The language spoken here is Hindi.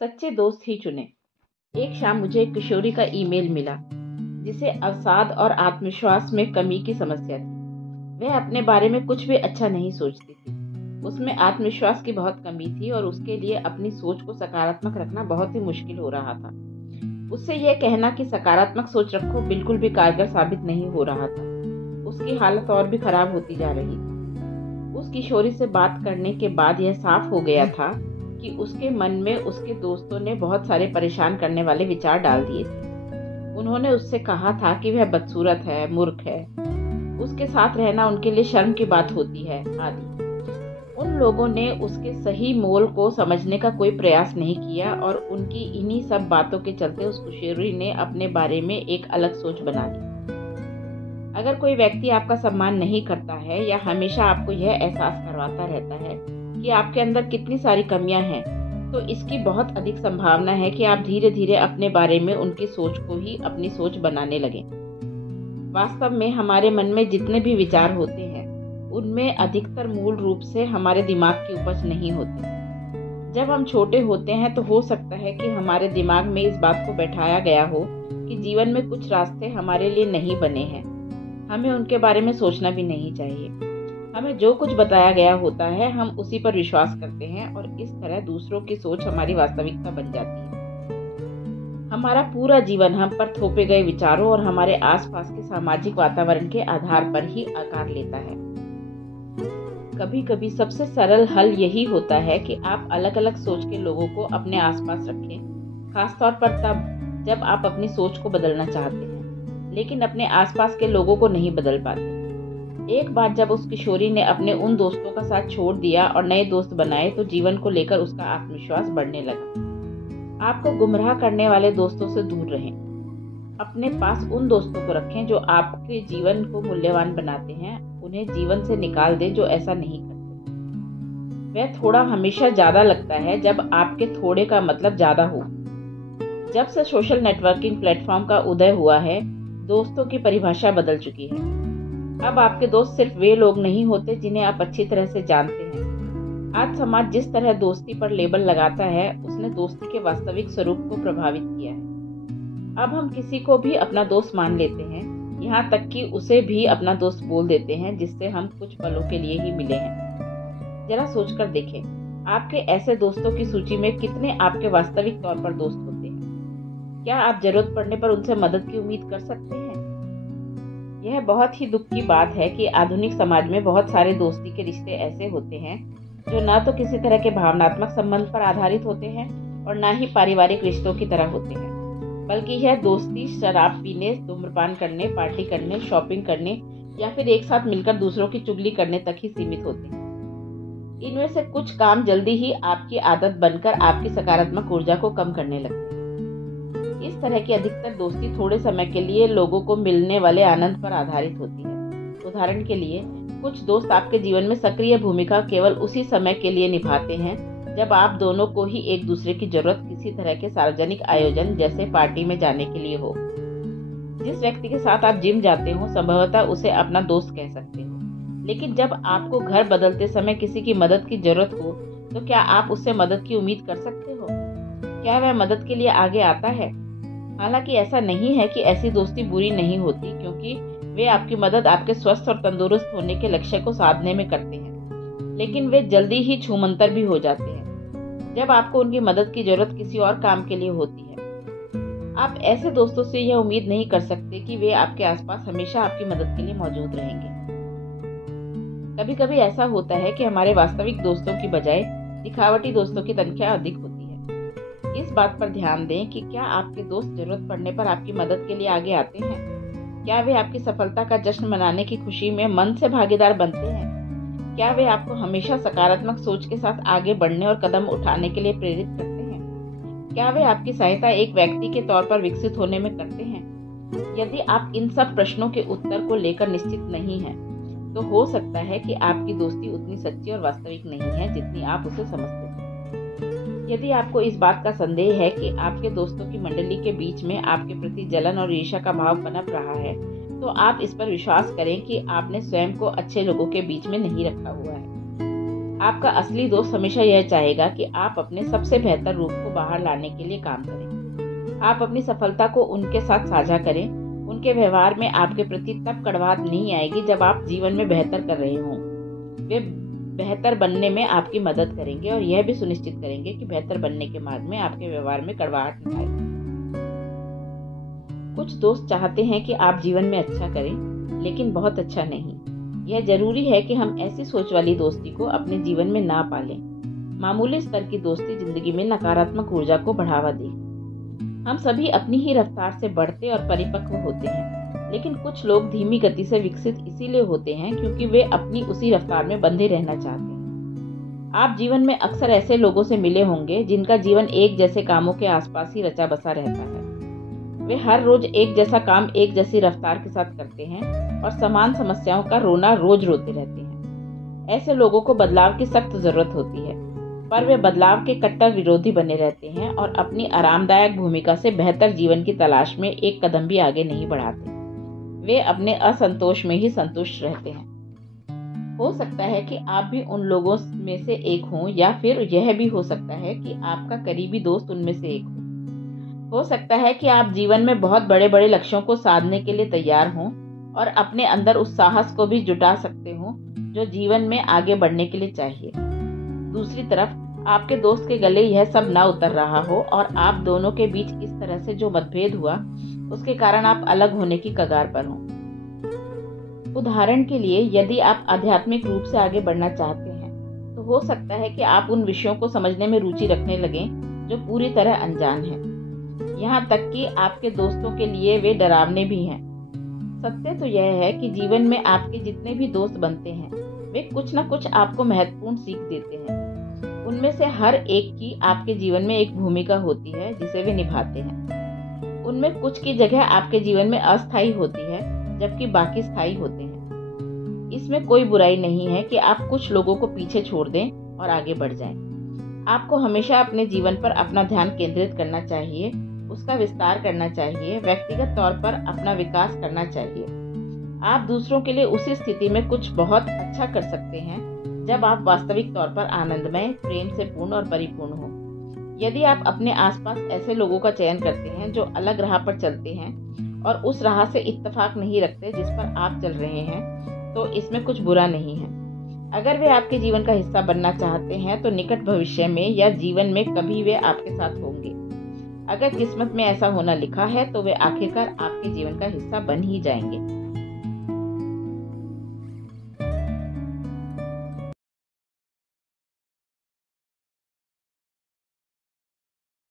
सच्चे दोस्त ही चुनें। एक शाम मुझे एक किशोरी का ईमेल मिला जिसे अवसाद और आत्मविश्वास में कमी की समस्या थी। वह अपने बारे में कुछ भी अच्छा नहीं सोचती थी। उसमें आत्मविश्वास की बहुत कमी थी और उसके लिए अपनी सोच को सकारात्मक रखना बहुत ही मुश्किल हो रहा था। उससे यह कहना कि सकारात्मक सोच रखो बिल्कुल भी कारगर साबित नहीं हो रहा था। उसकी हालत और भी खराब होती जा रही थी। उस किशोरी से बात करने के बाद यह साफ हो गया था कि उसके मन में उसके दोस्तों ने बहुत सारे परेशान करने वाले विचार डाल दिए थे। उन्होंने उससे कहा था कि वह बदसूरत है, मूर्ख है, उसके साथ रहना उनके लिए शर्म की बात होती है आदि। उन लोगों ने उसके सही मोल को समझने का कोई प्रयास नहीं किया और उनकी इन्हीं सब बातों के चलते उस किशोरी ने अपने बारे में एक अलग सोच बना ली। अगर कोई व्यक्ति आपका सम्मान नहीं करता है या हमेशा आपको यह एहसास करवाता रहता है कि आपके अंदर कितनी सारी कमियां हैं, तो इसकी बहुत अधिक संभावना है कि आप धीरे धीरे अपने बारे में उनकी सोच को ही अपनी सोच बनाने लगें। वास्तव में हमारे मन में जितने भी विचार होते हैं उनमें अधिकतर मूल रूप से हमारे दिमाग की उपज नहीं होती। जब हम छोटे होते हैं तो हो सकता है कि हमारे दिमाग में इस बात को बैठाया गया हो कि जीवन में कुछ रास्ते हमारे लिए नहीं बने हैं, हमें उनके बारे में सोचना भी नहीं चाहिए। हमें जो कुछ बताया गया होता है हम उसी पर विश्वास करते हैं और इस तरह दूसरों की सोच हमारी वास्तविकता बन जाती है। हमारा पूरा जीवन हम पर थोपे गए विचारों और हमारे आसपास के सामाजिक वातावरण के आधार पर ही आकार लेता है। कभी कभी सबसे सरल हल यही होता है कि आप अलग अलग सोच के लोगों को अपने आसपास रखें, खासतौर पर तब जब आप अपनी सोच को बदलना चाहते हैं लेकिन अपने आसपास के लोगों को नहीं बदल पाते। एक बार जब उस किशोरी ने अपने उन दोस्तों का साथ छोड़ दिया और नए दोस्त बनाए तो जीवन को लेकर उसका आत्मविश्वास बढ़ने लगा। आपको गुमराह करने वाले दोस्तों से दूर रहें। अपने पास उन दोस्तों को रखें जो आपके जीवन को मूल्यवान बनाते हैं। उन्हें जीवन से निकाल दें जो ऐसा नहीं करते। वह थोड़ा हमेशा ज्यादा लगता है जब आपके थोड़े का मतलब ज्यादा हो। जब से सोशल नेटवर्किंग प्लेटफॉर्म का उदय हुआ है, दोस्तों की परिभाषा बदल चुकी है। अब आपके दोस्त सिर्फ वे लोग नहीं होते जिन्हें आप अच्छी तरह से जानते हैं। आज समाज जिस तरह दोस्ती पर लेबल लगाता है उसने दोस्ती के वास्तविक स्वरूप को प्रभावित किया है। अब हम किसी को भी अपना दोस्त मान लेते हैं, यहाँ तक कि उसे भी अपना दोस्त बोल देते हैं जिससे हम कुछ पलों के लिए ही मिले हैं। जरा सोचकर देखें, आपके ऐसे दोस्तों की सूची में कितने आपके वास्तविक तौर पर दोस्त होते हैं? क्या आप जरूरत पड़ने पर उनसे मदद की उम्मीद कर सकते हैं? यह बहुत ही दुख की बात है कि आधुनिक समाज में बहुत सारे दोस्ती के रिश्ते ऐसे होते हैं जो न तो किसी तरह के भावनात्मक संबंध पर आधारित होते हैं और न ही पारिवारिक रिश्तों की तरह होते हैं, बल्कि यह दोस्ती शराब पीने, धूम्रपान करने, पार्टी करने, शॉपिंग करने या फिर एक साथ मिलकर दूसरों की चुगली करने तक ही सीमित होते हैं। इनमें से कुछ काम जल्दी ही आपकी आदत बनकर आपकी सकारात्मक ऊर्जा को कम करने लगते हैं। इस तरह की अधिकतर दोस्ती थोड़े समय के लिए लोगों को मिलने वाले आनंद पर आधारित होती है। उदाहरण के लिए, कुछ दोस्त आपके जीवन में सक्रिय भूमिका केवल उसी समय के लिए निभाते हैं जब आप दोनों को ही एक दूसरे की जरूरत किसी तरह के सार्वजनिक आयोजन जैसे पार्टी में जाने के लिए हो। जिस व्यक्ति के साथ आप जिम जाते हो संभवतः उसे अपना दोस्त कह सकते हो, लेकिन जब आपको घर बदलते समय किसी की मदद की जरूरत हो तो क्या आप उससे मदद की उम्मीद कर सकते हो? क्या वह मदद के लिए आगे आता है? हालांकि ऐसा नहीं है कि ऐसी दोस्ती बुरी नहीं होती, क्योंकि वे आपकी मदद आपके स्वस्थ और तंदुरुस्त होने के लक्ष्य को साधने में करते हैं, लेकिन वे जल्दी ही छूमंतर भी हो जाते हैं जब आपको उनकी मदद की जरूरत किसी और काम के लिए होती है। आप ऐसे दोस्तों से यह उम्मीद नहीं कर सकते कि वे आपके आसपास हमेशा आपकी मदद के लिए मौजूद रहेंगे। कभी कभी ऐसा होता है कि हमारे वास्तविक दोस्तों की बजाय दिखावटी दोस्तों की संख्या अधिक होती है। इस बात पर ध्यान दें कि क्या आपके दोस्त जरूरत पड़ने पर आपकी मदद के लिए आगे आते हैं? क्या वे आपकी सफलता का जश्न मनाने की खुशी में मन से भागीदार बनते हैं? क्या वे आपको हमेशा सकारात्मक सोच के साथ आगे बढ़ने और कदम उठाने के लिए प्रेरित करते हैं? क्या वे आपकी सहायता एक व्यक्ति के तौर पर विकसित होने में करते हैं? यदि आप इन सब प्रश्नों के उत्तर को लेकर निश्चित नहीं हैं, तो हो सकता है कि आपकी दोस्ती उतनी सच्ची और वास्तविक नहीं है जितनी आप उसे समझते हैं। यदि आपको इस बात का संदेह है कि आपके दोस्तों की मंडली के बीच में आपके प्रति जलन और ईर्ष्या का भाव पनप रहा है, तो आप इस पर विश्वास करें कि आपने स्वयं को अच्छे लोगों के बीच में नहीं रखा हुआ है। आपका असली दोस्त हमेशा यह चाहेगा कि आप अपने सबसे बेहतर रूप को बाहर लाने के लिए काम करें। आप अपनी सफलता को उनके साथ साझा करें। उनके व्यवहार में आपके प्रति तब कड़वाहट नहीं आएगी जब आप जीवन में बेहतर कर रहे हों। वे बेहतर बनने में आपकी मदद करेंगे और यह भी सुनिश्चित करेंगे कि बेहतर बनने के बाद में आपके व्यवहार में कड़वाहट न आए। कुछ दोस्त चाहते हैं कि आप जीवन में अच्छा करें, लेकिन बहुत अच्छा नहीं। यह जरूरी है कि हम ऐसी सोच वाली दोस्ती को अपने जीवन में ना पालें। मामूली स्तर की दोस्ती जिंदगी में नकारात्मक ऊर्जा को बढ़ावा देगी। हम सभी अपनी ही रफ्तार से बढ़ते और परिपक्व होते हैं, लेकिन कुछ लोग धीमी गति से विकसित इसीलिए होते हैं क्योंकि वे अपनी उसी रफ्तार में बंधे रहना चाहते हैं। आप जीवन में अक्सर ऐसे लोगों से मिले होंगे जिनका जीवन एक जैसे कामों के आसपास ही रचा बसा रहता है। वे हर रोज एक जैसा काम एक जैसी रफ्तार के साथ करते हैं और समान समस्याओं का रोना रोज रोते रहते हैं। ऐसे लोगों को बदलाव की सख्त जरूरत होती है, पर वे बदलाव के कट्टर विरोधी बने रहते हैं और अपनी आरामदायक भूमिका से बेहतर जीवन की तलाश में एक कदम भी आगे नहीं बढ़ाते। वे अपने असंतोष में ही संतुष्ट रहते हैं। हो सकता है कि आप भी उन लोगों में से एक हों, या फिर यह भी हो सकता है कि आपका करीबी दोस्त उनमें से एक हो सकता है कि आप जीवन में बहुत बड़े बड़े लक्ष्यों को साधने के लिए तैयार हों और अपने अंदर उस साहस को भी जुटा सकते हो जो जीवन में आगे बढ़ने के लिए चाहिए। दूसरी तरफ आपके दोस्त के गले यह सब ना उतर रहा हो और आप दोनों के बीच इस तरह से जो मतभेद हुआ उसके कारण आप अलग होने की कगार पर हों। उदाहरण के लिए, यदि आप आध्यात्मिक रूप से आगे बढ़ना चाहते हैं तो हो सकता है कि आप उन विषयों को समझने में रुचि रखने लगें जो पूरी तरह अनजान हैं। यहाँ तक कि आपके दोस्तों के लिए वे डरावने भी हैं। सत्य तो यह है कि जीवन में आपके जितने भी दोस्त बनते हैं वे कुछ न कुछ आपको महत्वपूर्ण सीख देते हैं। उनमें से हर एक की आपके जीवन में एक भूमिका होती है जिसे वे निभाते हैं। उनमें कुछ की जगह आपके जीवन में अस्थायी होती है जबकि बाकी स्थायी होते हैं। इसमें कोई बुराई नहीं है कि आप कुछ लोगों को पीछे छोड़ दें और आगे बढ़ जाएं। आपको हमेशा अपने जीवन पर अपना ध्यान केंद्रित करना चाहिए, उसका विस्तार करना चाहिए, व्यक्तिगत तौर पर अपना विकास करना चाहिए। आप दूसरों के लिए उसी स्थिति में कुछ बहुत अच्छा कर सकते हैं जब आप वास्तविक तौर पर आनंदमय, प्रेम से पूर्ण और परिपूर्ण हो। यदि आप अपने आसपास ऐसे लोगों का चयन करते हैं जो अलग राह पर चलते हैं और उस राह से इत्तेफाक नहीं रखते जिस पर आप चल रहे हैं, तो इसमें कुछ बुरा नहीं है। अगर वे आपके जीवन का हिस्सा बनना चाहते हैं तो निकट भविष्य में या जीवन में कभी वे आपके साथ होंगे। अगर किस्मत में ऐसा होना लिखा है तो वे आखिरकार आपके जीवन का हिस्सा बन ही जाएंगे।